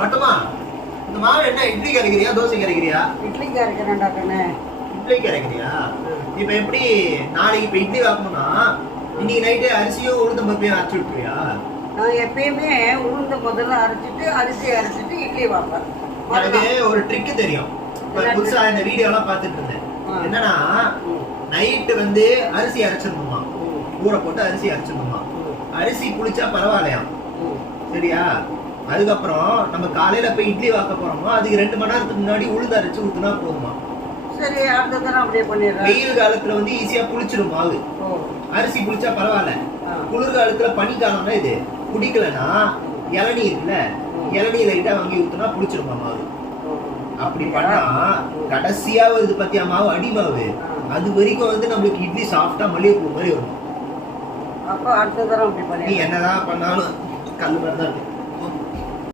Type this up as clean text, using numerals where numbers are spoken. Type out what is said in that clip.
மட்டுமா இந்த மாவு என்ன இட்லி கரைக்கிறியா தோசை கரைக்கிறியா? இட்லி கரைக்கிறேன்டா கண்ணு. இட்லி கரைக்கிறியா? இப்ப எப்படி நாளைக்கு இப்ப இட்லி வாக்கணும்னா இன்னைக்கு நைட்டு அரிசியும் உளுந்தம் பருப்பையும் அரைச்சு விட்டுருவியா? நான் எப்பயுமே உளுந்து முதல்ல அரைச்சிட்டு அரிசி அரைச்சிட்டு இட்லி வாப்பேன். எனக்கு ஒரு ட்ரிக் தெரியும். இப்ப புதுசா இந்த வீடியோ எல்லாம் பாத்துட்டு இருந்தேன். என்னன்னா நைட்டு வந்து அரிசி அரைச்சிடணுமா, ஊற போட்டு அரிசி அரைச்சிடணுமா. அரிசி புளிச்சா பரவாயில்லையா, சரியா? அதுக்கப்புறம் நம்ம காலையில போய் இட்லி வாக்க போறோமோ அதுக்கு 2 மணி நேரத்துக்கு முன்னாடி உளுந்து அரைச்சு ஊத்துனா போதுமா. சரி, அடுத்த தடவை அப்படியே பண்ணிடுறேன். வெயில் காலத்துல வந்து ஈஸியா புளிச்சிடும் மாவு. அரிசி புளிச்சா பரவாயில்ல. குளிர்காலத்துல பனிக்காலம்னா இது குடிக்கலன்னா இளநீ இருக்குல்ல, இளநீ லைட்டா வாங்கி ஊத்துனா புளிச்சிருமா மாவு. அப்படி பண்ணா கடைசியா வருது பத்தியா மாவு, அடி மாவு. அது வரைக்கும் வந்து நம்மளுக்கு இட்லி சாஃப்டா மல்லிகைப்பூ மாதிரி வரும். அப்ப அடுத்த தடவை அப்படி பண்ணி நீ என்னதான் பண்ணாலும் கல்லு மாதிரி தான் இருக்கு.